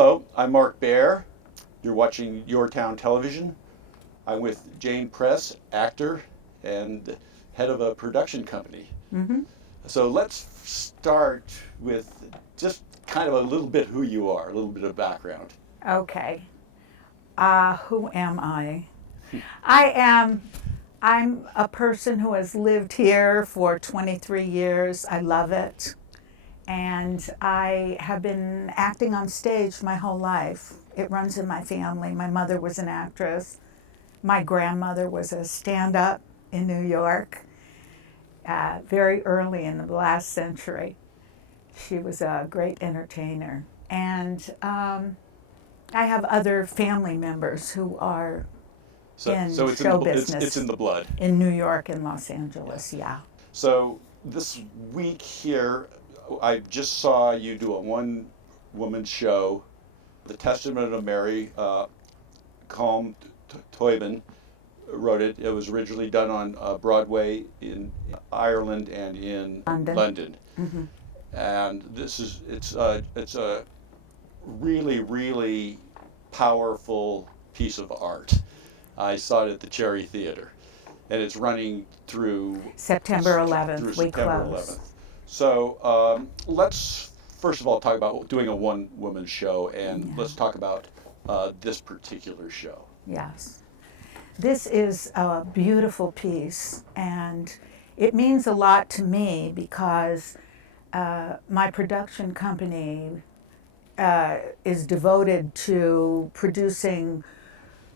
Hello, I'm Mark Baer. You're watching Your Town Television. I'm with Jane Press, actor and head of a production company. Mm-hmm. So let's start with just kind of a little bit who you are, a little bit of background. Okay. Who am I? I'm a person who has lived here for 23 years. I love it. And I have been acting on stage my whole life. It runs in my family. My mother was an actress. My grandmother was a stand-up in New York very early in the last century. She was a great entertainer. And I have other family members who are in So it's show in the, business it's in the blood. in New York and Los Angeles, yeah. So this week here, I just saw you do a one-woman show, The Testament of Mary. Colm Toibin wrote it. It was originally done on Broadway in Ireland and in London. Mm-hmm. And it's a really, really powerful piece of art. I saw it at the Cherry Theater, and it's running through September 11th, through we September close. 11th. So let's first of all talk about doing a one-woman show, and Yeah. let's talk about this particular show. Yes. This is a beautiful piece, and it means a lot to me because my production company is devoted to producing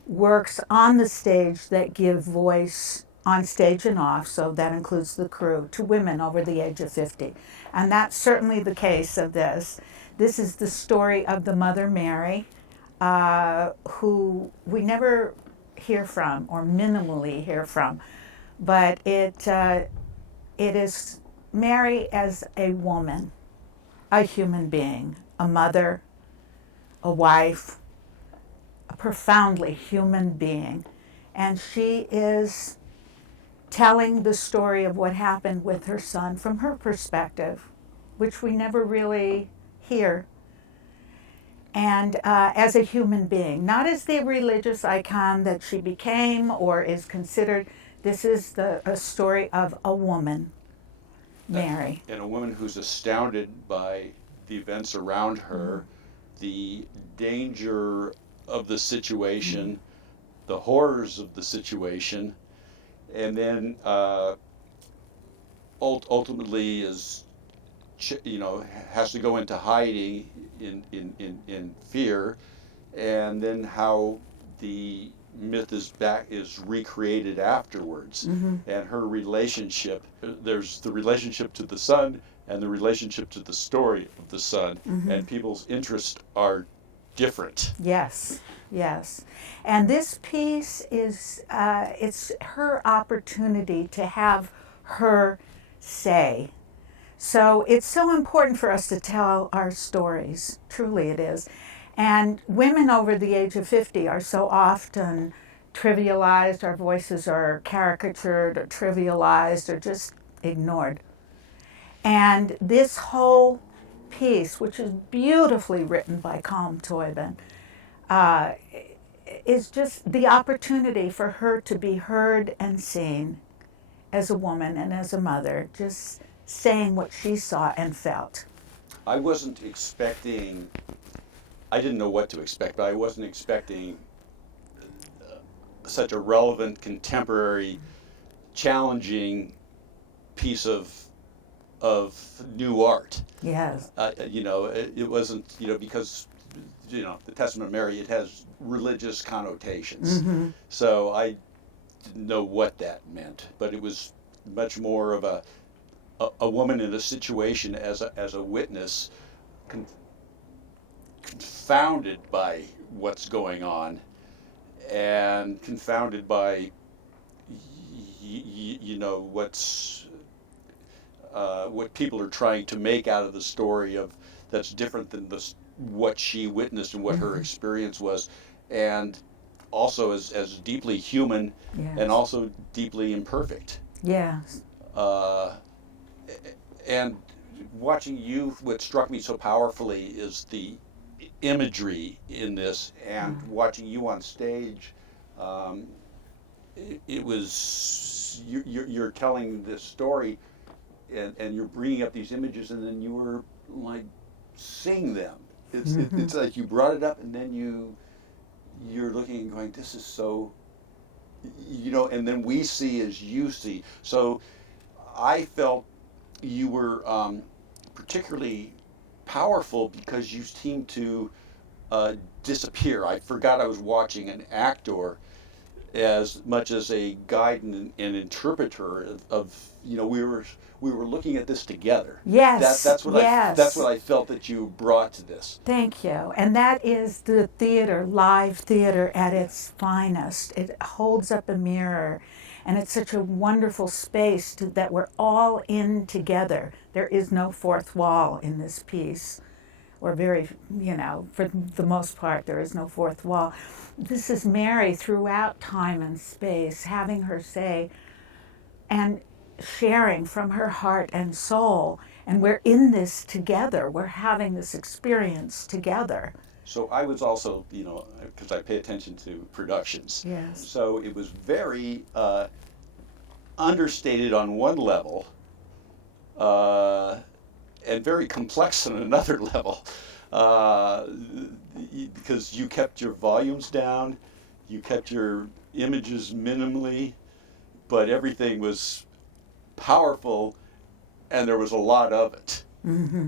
works on the stage that give voice on stage and off, so that includes the crew, to women over the age of 50. And that's certainly the case of this. This is the story of the Mother Mary, who we never hear from, or minimally hear from, but it is Mary as a woman, a human being, a mother, a wife, a profoundly human being. And she is telling the story of what happened with her son from her perspective, which we never really hear. And as a human being, not as the religious icon that she became or is considered. This is a story of a woman, Mary. And a woman who's astounded by the events around her, the danger of the situation, the horrors of the situation, and then ultimately has to go into hiding in fear, and then how the myth is recreated afterwards. Mm-hmm. And her relationship, there's the relationship to the son and the relationship to the story of the son, and people's interests are different. Yes, yes. And this piece is, it's her opportunity to have her say. So it's so important for us to tell our stories. Truly it is. And women over the age of 50 are so often trivialized. Our voices are caricatured or trivialized or just ignored. And this whole piece, which is beautifully written by Colm Toibin, is just the opportunity for her to be heard and seen as a woman and as a mother, just saying what she saw and felt. I didn't know what to expect, but I wasn't expecting such a relevant, contemporary, challenging piece of new art. Yes. It wasn't, because, the Testament of Mary, it has religious connotations. Mm-hmm. So I didn't know what that meant, but it was much more of a woman in a situation as a witness, confounded by what's going on, and confounded by what people are trying to make out of the story that's different than what she witnessed and what her experience was, and also as deeply human. Yes. And also deeply imperfect. Yes. And watching you, what struck me so powerfully is the imagery in this, and watching you on stage, it was you're telling this story, and you're bringing up these images, and then you were like seeing them. It's like you brought it up, and then you're looking and going, this is so, and then we see as you see. So I felt you were particularly powerful because you seemed to disappear. I forgot I was watching an actor as much as a guide and interpreter of we were looking at this together. Yes. That's what yes. That's what I felt that you brought to this. Thank you. And that is the theater, live theater at its finest. It holds up a mirror, and it's such a wonderful space that we're all in together. There is no fourth wall in this piece, or very, for the most part, there is no fourth wall. This is Mary throughout time and space, having her say and sharing from her heart and soul. And we're in this together. We're having this experience together. So I was also, because I pay attention to productions. Yes. So it was very understated on one level, and very complex on another level, because you kept your volumes down, you kept your images minimally, but everything was powerful, and there was a lot of it. Mm-hmm.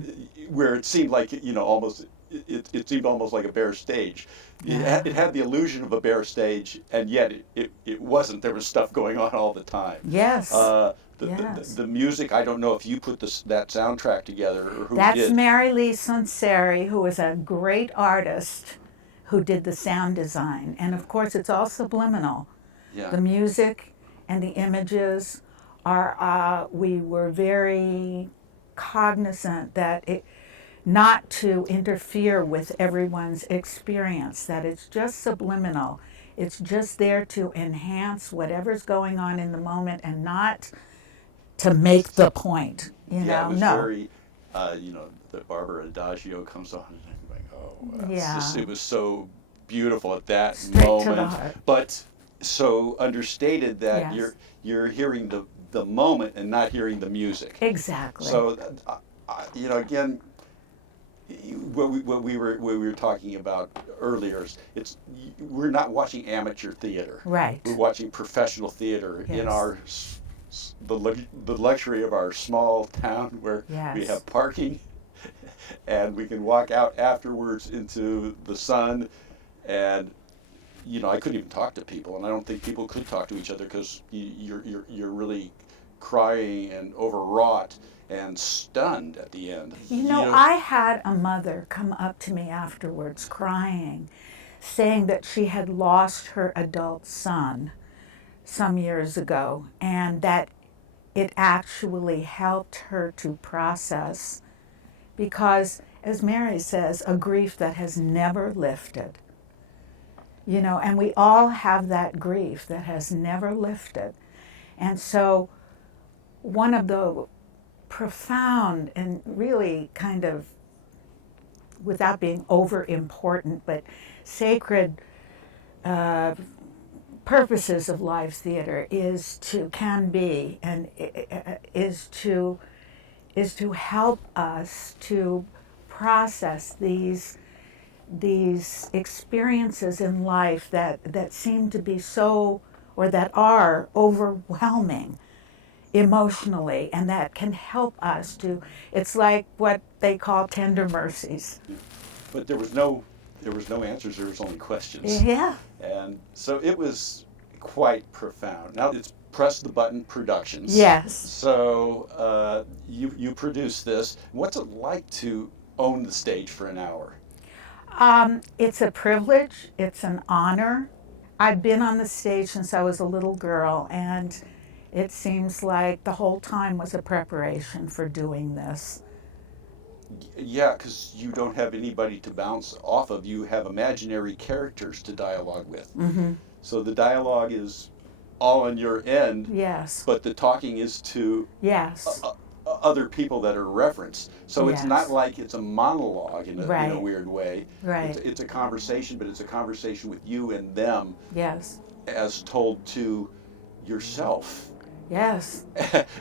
Where it seemed like almost it seemed almost like a Baer stage. Yeah. It had the illusion of a Baer stage, and yet it wasn't. There was stuff going on all the time. Yes. The music, I don't know if you put that soundtrack together or who did. That's Mary Lee Sunseri, who is a great artist who did the sound design. And of course, it's all subliminal. Yeah. The music and the images are, we were very cognizant that not to interfere with everyone's experience, that it's just subliminal. It's just there to enhance whatever's going on in the moment and not to make the point, Yeah, it was no. very, the Barbara Adagio comes on, and I'm like, oh, wow. Yeah. It was so beautiful at that Straight moment. to the heart. But so understated that Yes. you're hearing the moment and not hearing the music. Exactly. So, again, what we were talking about earlier, we're not watching amateur theater. Right. We're watching professional theater Yes. in our the luxury of our small town where Yes. we have parking, and we can walk out afterwards into the sun, and I couldn't even talk to people, and I don't think people could talk to each other because you're really crying and overwrought and stunned at the end. I had a mother come up to me afterwards crying, saying that she had lost her adult son some years ago, and that it actually helped her to process, because, as Mary says, a grief that has never lifted. And we all have that grief that has never lifted. And so one of the profound and really kind of, without being over important, but sacred purposes of live theater is to help us to process these experiences in life that seem to be so, or that are overwhelming emotionally, and that can help us to, it's like what they call tender mercies. But there was no answers, there was only questions. Yeah. And so it was quite profound. Now it's Press the Button Productions. Yes. So you produced this. What's it like to own the stage for an hour? It's a privilege. It's an honor. I've been on the stage since I was a little girl, and it seems like the whole time was a preparation for doing this. Yeah, because you don't have anybody to bounce off of. You have imaginary characters to dialogue with. Mm-hmm. So the dialogue is all on your end. Yes. But the talking is to yes. other people that are referenced. So it's Yes. not like it's a monologue in a Right. weird way. Right. It's a conversation, but it's a conversation with you and them Yes. as told to yourself. Yes.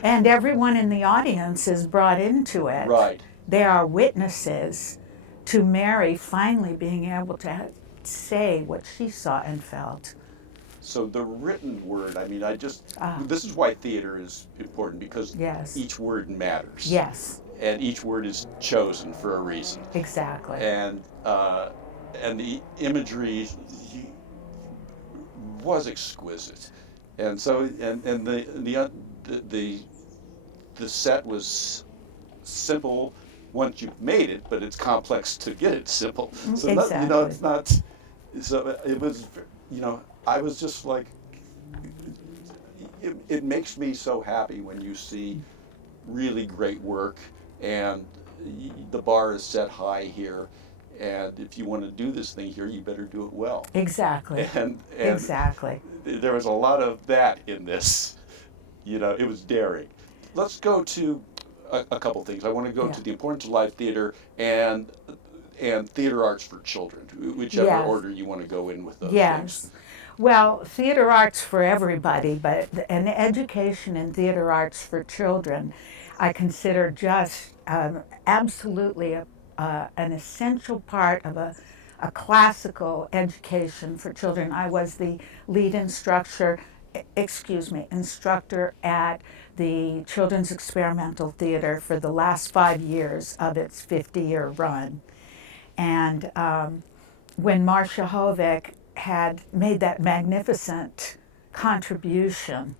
And everyone in the audience is brought into it. Right. They are witnesses to Mary finally being able to say what she saw and felt. So the written word, I mean, Ah. this is why theater is important, because Yes. each word matters. Yes. And each word is chosen for a reason. Exactly. And the imagery was exquisite. And so, and the set was simple once you've made it, but it's complex to get it simple. So Exactly. it's not. So it was, I was just like, it makes me so happy when you see really great work, and the bar is set high here. And if you want to do this thing here, you better do it well. Exactly. And Exactly. there was a lot of that in this. It was daring. Let's go to a couple things. I want to go Yeah. to the importance of live theater and theater arts for children, whichever Yes. order you want to go in with those Yes. things. Well, theater arts for everybody, but an education in theater arts for children, I consider just absolutely an essential part of a classical education for children. I was the lead instructor at the Children's Experimental Theater for the last 5 years of its 50-year run. And when Marcia Hovick had made that magnificent contribution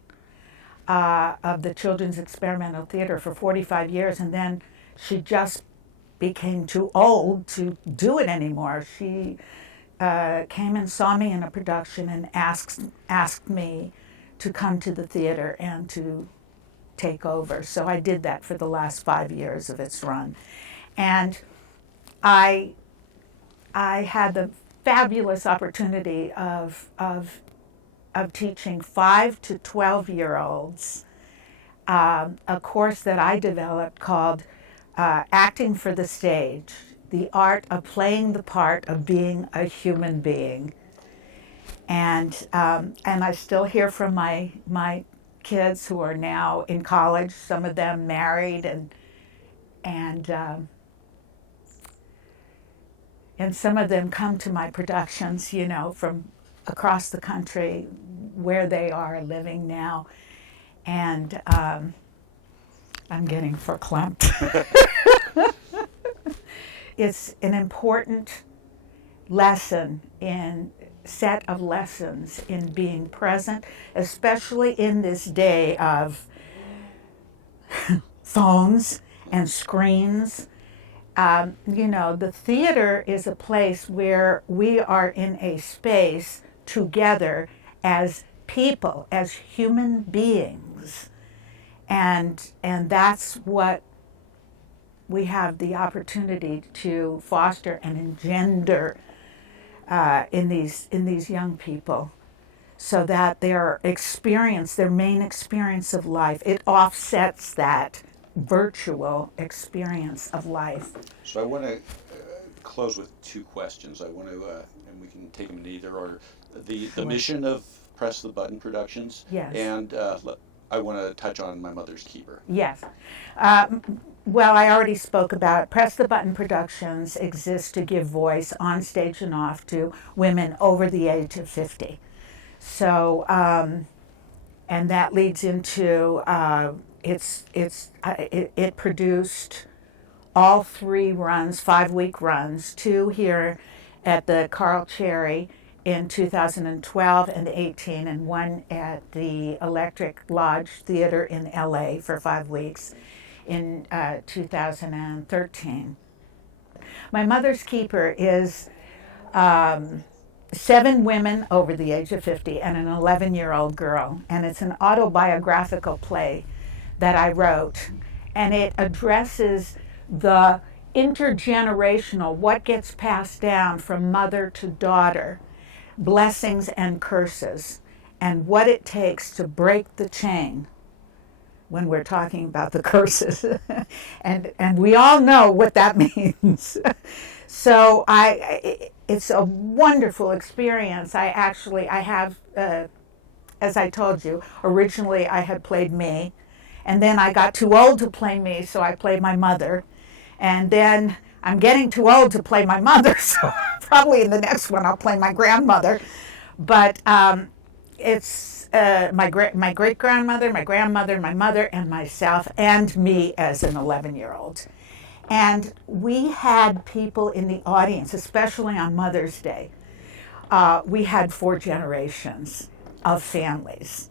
of the Children's Experimental Theater for 45 years, and then she just became too old to do it anymore. She came and saw me in a production and asked me to come to the theater and to take over. So I did that for the last 5 years of its run. And I had the fabulous opportunity of teaching 5 to 12-year-olds a course that I developed called Acting for the Stage, the art of playing the part of being a human being. And I still hear from my kids who are now in college, some of them married, and some of them come to my productions, from across the country where they are living now. And I'm getting verklempt. It's an important set of lessons in being present, especially in this day of phones and screens. The theater is a place where we are in a space together as people, as human beings. And that's what we have the opportunity to foster and engender in these young people, so that their main experience of life, it offsets that virtual experience of life. So I want to close with 2 questions. I want to, and we can take them in either order. The Sure. mission of Press the Button Productions. Yes. And I want to touch on My Mother's Keeper. Yes. Well, I already spoke about it. Press the Button Productions exists to give voice on stage and off to women over the age of 50. So, and that leads into it produced all 3 runs, 5-week runs, 2 here at the Carl Cherry in 2012 and 18, and 1 at the Electric Lodge Theater in LA for 5 weeks in 2013. My Mother's Keeper is 7 women over the age of 50 and an 11-year-old girl, and it's an autobiographical play that I wrote, and it addresses the intergenerational, what gets passed down from mother to daughter, blessings and curses, and what it takes to break the chain when we're talking about the curses. and we all know what that means. So it's a wonderful experience. I have, as I told you, originally I had played me, and then I got too old to play me, so I played my mother. And then I'm getting too old to play my mother, so probably in the next one I'll play my grandmother. But it's my great-grandmother, my grandmother, my mother, and myself, and me as an 11-year-old. And we had people in the audience, especially on Mother's Day. We had 4 generations of families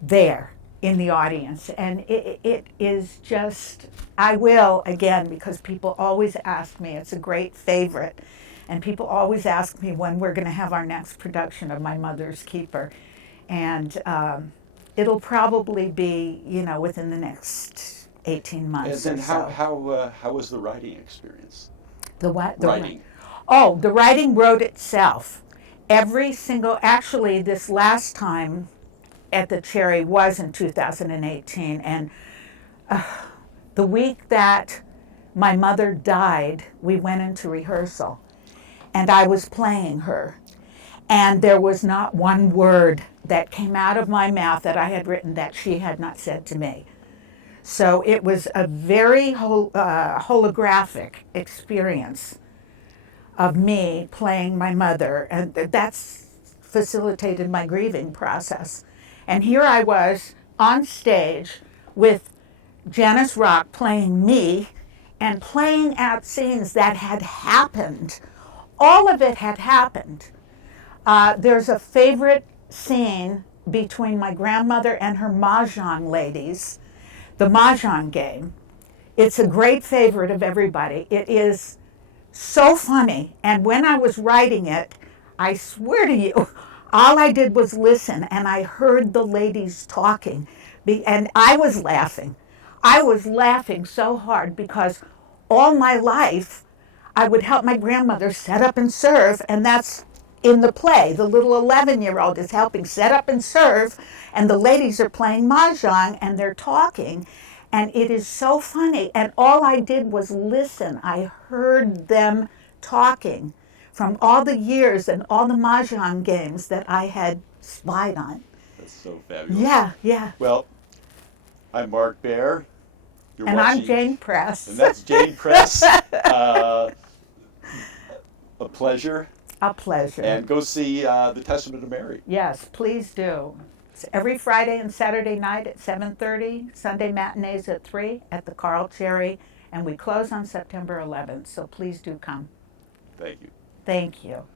there in the audience. And it is just, I will, again, because people always ask me, it's a great favorite, and people always ask me when we're going to have our next production of My Mother's Keeper. And it'll probably be, within the next 18 months And or so. how was the writing experience? The what? Writing. Oh, the writing wrote itself. Actually, this last time at the Cherry was in 2018. And the week that my mother died, we went into rehearsal. And I was playing her. And there was not one word that came out of my mouth that I had written that she had not said to me. So it was a very holographic experience of me playing my mother, and that's facilitated my grieving process. And here I was on stage with Janice Rock playing me and playing out scenes that had happened. All of it had happened. There's a favorite scene between my grandmother and her mahjong ladies, the mahjong game. It's a great favorite of everybody. It is so funny. And when I was writing it, I swear to you, all I did was listen, and I heard the ladies talking. And I was laughing. I was laughing so hard because all my life I would help my grandmother set up and serve, and that's in the play. The little 11-year-old is helping set up and serve, and the ladies are playing mahjong, and they're talking. And it is so funny. And all I did was listen. I heard them talking from all the years and all the mahjong games that I had spied on. That's so fabulous. Yeah, yeah. Well, I'm Mark Baer. You're And watching, I'm Jane Press. And that's Jane Press. A pleasure. A pleasure. And go see The Testament of Mary. Yes, please do. It's every Friday and Saturday night at 7:30, Sunday matinees at 3 at the Carl Cherry, and we close on September 11th, so please do come. Thank you. Thank you.